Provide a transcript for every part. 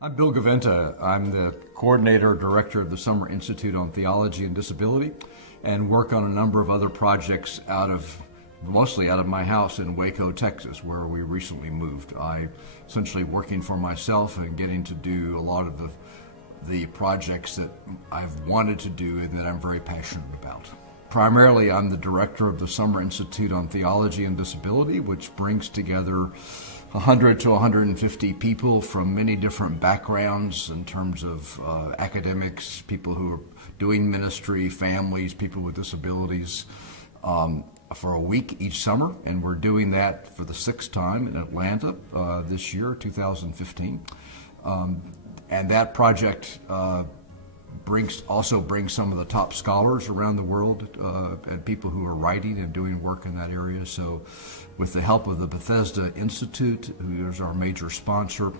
I'm Bill Gaventa. I'm the coordinator, director of the Summer Institute on Theology and Disability, and work on a number of other projects mostly out of my house in Waco, Texas, where we recently moved. I essentially working for myself and getting to do a lot of the projects that I've wanted to do and that I'm very passionate about. Primarily, I'm the director of the Summer Institute on Theology and Disability, which brings together 100 to 150 people from many different backgrounds in terms of academics, people who are doing ministry, families, people with disabilities, for a week each summer. And we're doing that for the 6th time in Atlanta this year, 2015. And that project also brings some of the top scholars around the world and people who are writing and doing work in that area. So with the help of the Bethesda Institute, who is our major sponsor,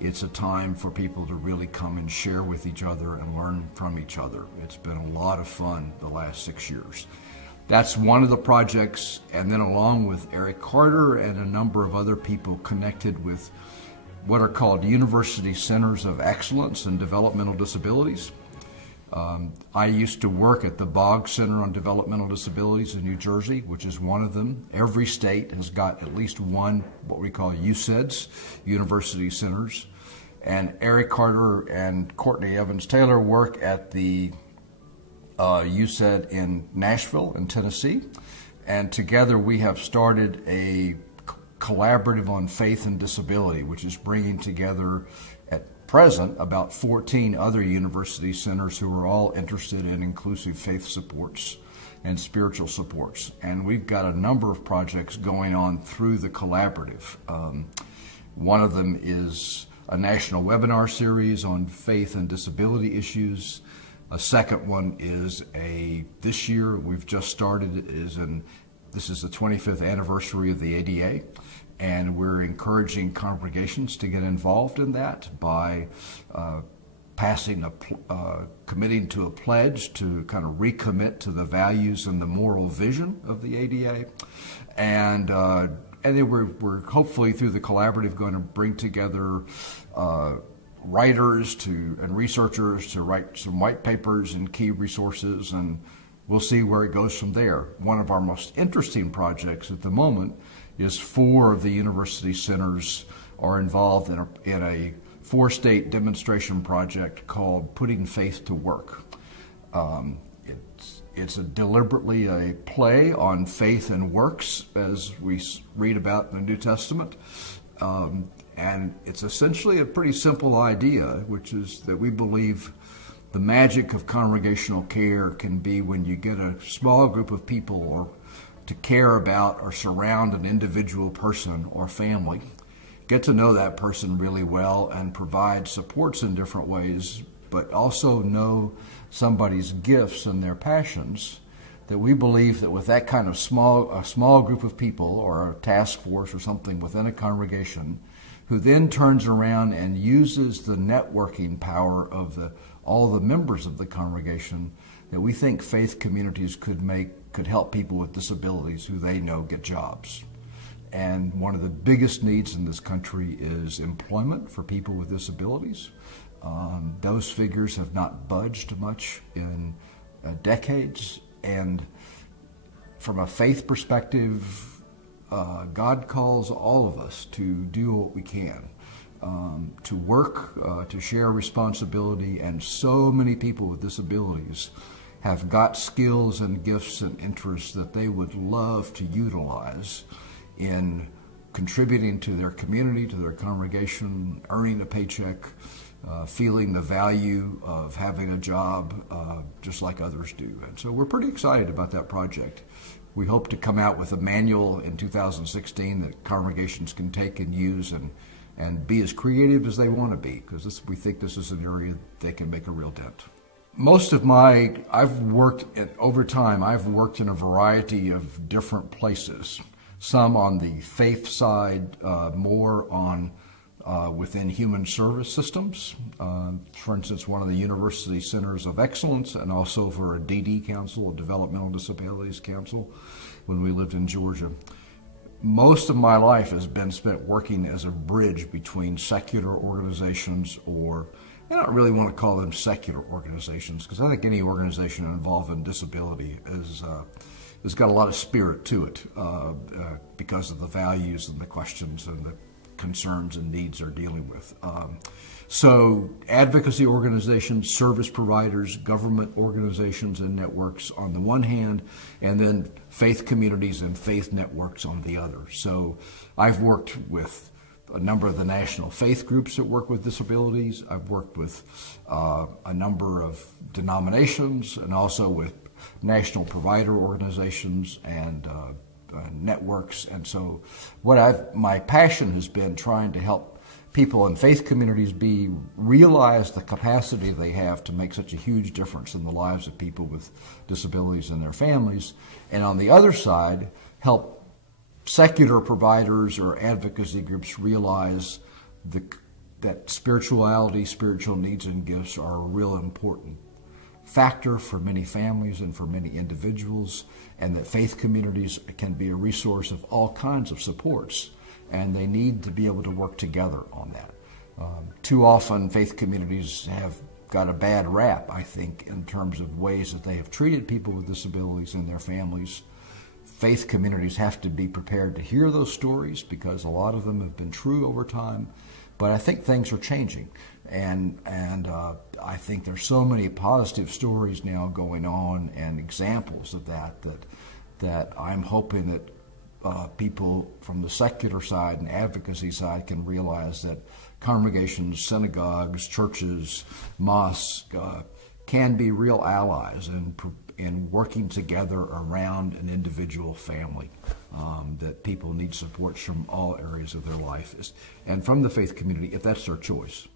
it's a time for people to really come and share with each other and learn from each other. It's been a lot of fun the last 6 years. That's one of the projects, and then along with Eric Carter and a number of other people connected with what are called University Centers of Excellence in Developmental Disabilities. I used to work at the Boggs Center on Developmental Disabilities in New Jersey, which is one of them. Every state has got at least one, what we call UCEDs, University Centers. And Eric Carter and Courtney Evans-Taylor work at the UCED in Nashville in Tennessee. And together we have started a collaborative on faith and disability, which is bringing together at present about 14 other university centers who are all interested in inclusive faith supports and spiritual supports. And we've got a number of projects going on through the collaborative. One of them is a national webinar series on faith and disability issues. A second one is this year we've just started, this is the 25th anniversary of the ADA. And we're encouraging congregations to get involved in that by committing to a pledge to kind of recommit to the values and the moral vision of the ADA. And then we're hopefully through the collaborative going to bring together writers and researchers to write some white papers and key resources, and we'll see where it goes from there. One of our most interesting projects at the moment is 4 of the university centers are involved in a 4-state demonstration project called Putting Faith to Work. It's deliberately a play on faith and works, as we read about in the New Testament. And it's essentially a pretty simple idea, which is that we believe the magic of congregational care can be when you get a small group of people to care about or surround an individual person or family, get to know that person really well and provide supports in different ways, but also know somebody's gifts and their passions, that we believe that with that kind of a small group of people or a task force or something within a congregation, who then turns around and uses the networking power of all the members of the congregation, that we think faith communities could help people with disabilities who they know get jobs. And one of the biggest needs in this country is employment for people with disabilities. Those figures have not budged much in decades. And from a faith perspective, God calls all of us to do what we can, to work, to share responsibility, and so many people with disabilities have got skills and gifts and interests that they would love to utilize in contributing to their community, to their congregation, earning a paycheck, feeling the value of having a job just like others do. And so we're pretty excited about that project. We hope to come out with a manual in 2016 that congregations can take and use and be as creative as they want to be, because we think this is an area they can make a real dent. I've worked in a variety of different places, some on the faith side, more on within human service systems. For instance, one of the University Centers of Excellence, and also for a DD Council, a Developmental Disabilities Council, when we lived in Georgia. most of my life has been spent working as a bridge between secular organizations, or I don't really want to call them secular organizations, because I think any organization involved in disability has got a lot of spirit to it because of the values and the questions and the concerns and needs they're dealing with. So advocacy organizations, service providers, government organizations and networks on the one hand, and then faith communities and faith networks on the other. So I've worked with a number of the national faith groups that work with disabilities. I've worked with a number of denominations, and also with national provider organizations and networks. And so my passion has been trying to help people in faith communities realize the capacity they have to make such a huge difference in the lives of people with disabilities and their families, and on the other side, help secular providers or advocacy groups realize that spirituality, spiritual needs and gifts are a real important factor for many families and for many individuals, and that faith communities can be a resource of all kinds of supports, and they need to be able to work together on that. Too often faith communities have got a bad rap, I think, in terms of ways that they have treated people with disabilities and their families. Faith communities have to be prepared to hear those stories, because a lot of them have been true over time. But I think things are changing, and I think there's so many positive stories now going on and examples of that I'm hoping that people from the secular side and advocacy side can realize that congregations, synagogues, churches, mosques can be real allies in working together around an individual family, that people need supports from all areas of their life, and from the faith community if that's their choice.